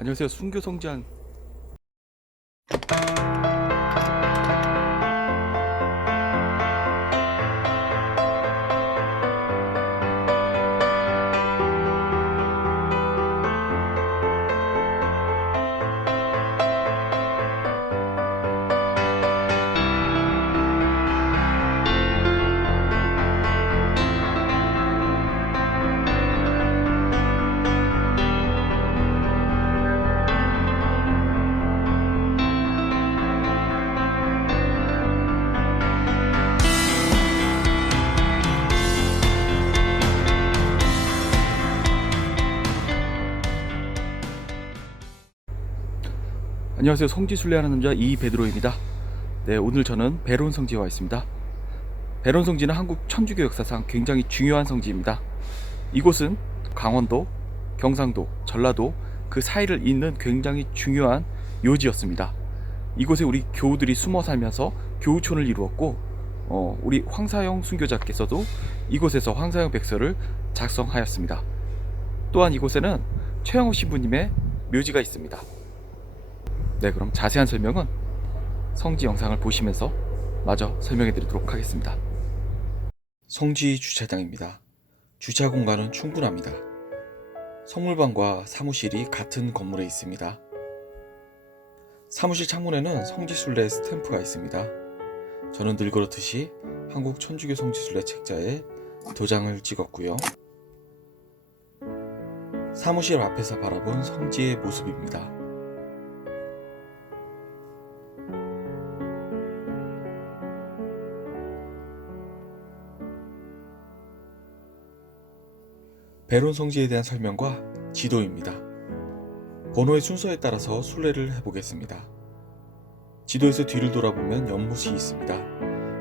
안녕하세요. 순교 성지한. 안녕하세요. 성지 순례하는 남자 이베드로입니다. 네, 오늘 저는 베론 성지에 와 있습니다. 베론 성지는 한국 천주교 역사상 굉장히 중요한 성지입니다. 이곳은 강원도, 경상도, 전라도 그 사이를 잇는 굉장히 중요한 요지였습니다. 이곳에 우리 교우들이 숨어 살면서 교우촌을 이루었고, 우리 황사영 순교자께서도 이곳에서 황사영 백서를 작성하였습니다. 또한 이곳에는 최영호 신부님의 묘지가 있습니다. 네, 그럼 자세한 설명은 성지 영상을 보시면서 마저 설명해 드리도록 하겠습니다. 성지 주차장입니다. 주차 공간은 충분합니다. 성물방과 사무실이 같은 건물에 있습니다. 사무실 창문에는 성지순례 스탬프가 있습니다. 저는 늘 그렇듯이 한국 천주교 성지순례 책자에 도장을 찍었고요. 사무실 앞에서 바라본 성지의 모습입니다. 베론 성지에 대한 설명과 지도입니다. 번호의 순서에 따라서 순례를 해보겠습니다. 지도에서 뒤를 돌아보면 연못이 있습니다.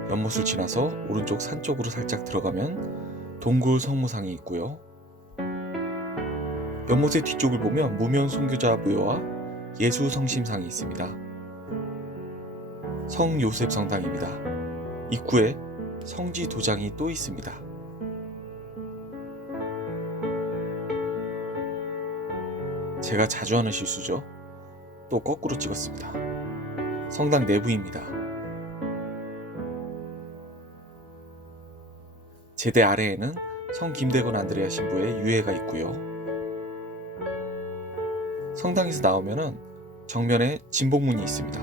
연못을 지나서 오른쪽 산 쪽으로 살짝 들어가면 동굴 성모상이 있고요. 연못의 뒤쪽을 보면 무면 순교자 묘와 예수 성심상이 있습니다. 성 요셉 성당입니다. 입구에 성지 도장이 또 있습니다. 제가 자주 하는 실수죠. 또 거꾸로 찍었습니다. 성당 내부입니다. 제대 아래에는 성 김대건 안드레아 신부의 유해가 있고요. 성당에서 나오면은 정면에 진복문이 있습니다.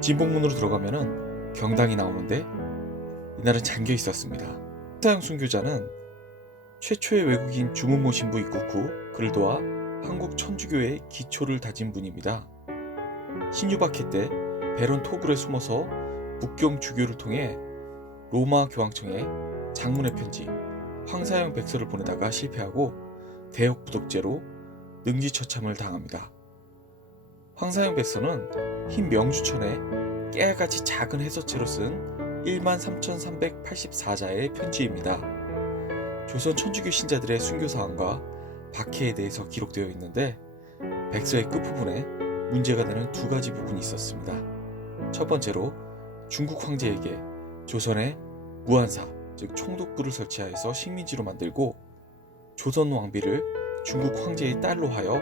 진복문으로 들어가면은 경당이 나오는데 이날은 잠겨 있었습니다. 황사영 순교자는 최초의 외국인 주문모 신부 입국 후 그를 도와 한국 천주교의 기초를 다진 분입니다. 신유박해 때 베론 토굴에 숨어서 북경 주교를 통해 로마 교황청에 장문의 편지, 황사영 백서를 보내다가 실패하고 대역 부독죄로 능지처참을 당합니다. 황사영 백서는 흰 명주천에 깨알같이 작은 해서체로 쓴 13,384자의 편지입니다. 조선 천주교 신자들의 순교사항과 박해에 대해서 기록되어 있는데 백서의 끝부분에 문제가 되는 두 가지 부분이 있었습니다. 첫 번째로 중국 황제에게 조선에 무한사, 즉 총독부를 설치하여서 식민지로 만들고 조선 왕비를 중국 황제의 딸로 하여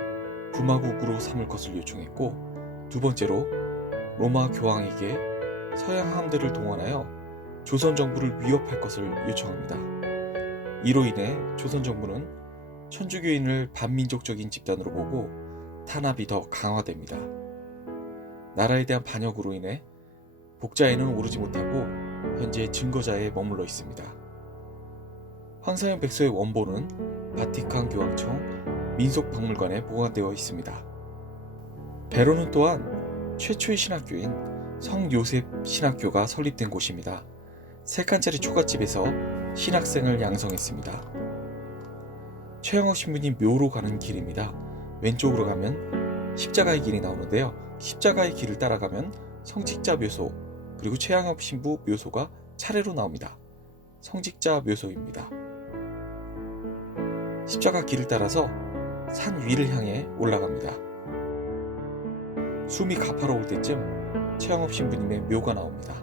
부마국으로 삼을 것을 요청했고, 두 번째로 로마 교황에게 서양 함대를 동원하여 조선 정부를 위협할 것을 요청합니다. 이로 인해 조선 정부는 천주교인을 반민족적인 집단으로 보고 탄압이 더 강화됩니다. 나라에 대한 반역으로 인해 복자에는 오르지 못하고 현재 증거자에 머물러 있습니다. 황사영 백서의 원본은 바티칸 교황청 민속박물관에 보관되어 있습니다. 베론은 또한 최초의 신학교인 성 요셉 신학교가 설립된 곳입니다. 3칸짜리 초가집에서 신학생을 양성했습니다. 최영호 신부님 묘로 가는 길입니다. 왼쪽으로 가면 십자가의 길이 나오는데요. 십자가의 길을 따라가면 성직자 묘소, 그리고 최양엽 신부 묘소가 차례로 나옵니다. 성직자 묘소입니다. 십자가 길을 따라서 산 위를 향해 올라갑니다. 숨이 가파로울 때쯤 최양엽 신부님의 묘가 나옵니다.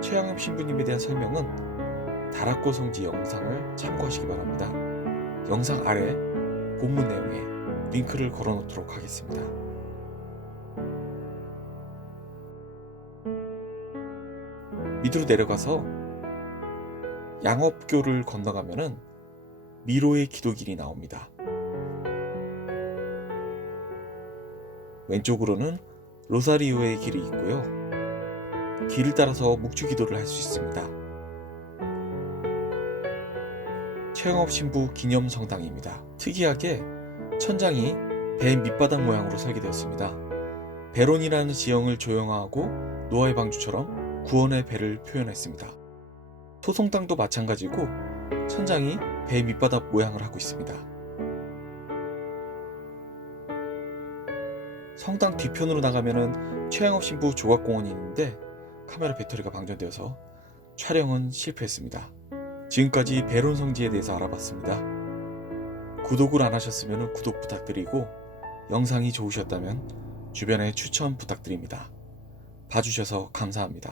최양엽 신부님에 대한 설명은 다락고 성지 영상을 참고하시기 바랍니다. 영상 아래 본문 내용에 링크를 걸어 놓도록 하겠습니다. 밑으로 내려가서 양업교를 건너가면은 미로의 기도길이 나옵니다. 왼쪽으로는 로사리오의 길이 있고요. 길을 따라서 묵주기도를 할 수 있습니다. 최영업 신부 기념성당입니다. 특이하게 천장이 배 밑바닥 모양으로 설계되었습니다. 베론이라는 지형을 조형하고 노아의 방주처럼 구원의 배를 표현했습니다. 소성당도 마찬가지고 천장이 배 밑바닥 모양을 하고 있습니다. 성당 뒤편으로 나가면은 최영업 신부 조각공원이 있는데 카메라 배터리가 방전되어서 촬영은 실패했습니다. 지금까지 베론 성지에 대해서 알아봤습니다. 구독을 안 하셨으면 구독 부탁드리고 영상이 좋으셨다면 주변에 추천 부탁드립니다. 봐주셔서 감사합니다.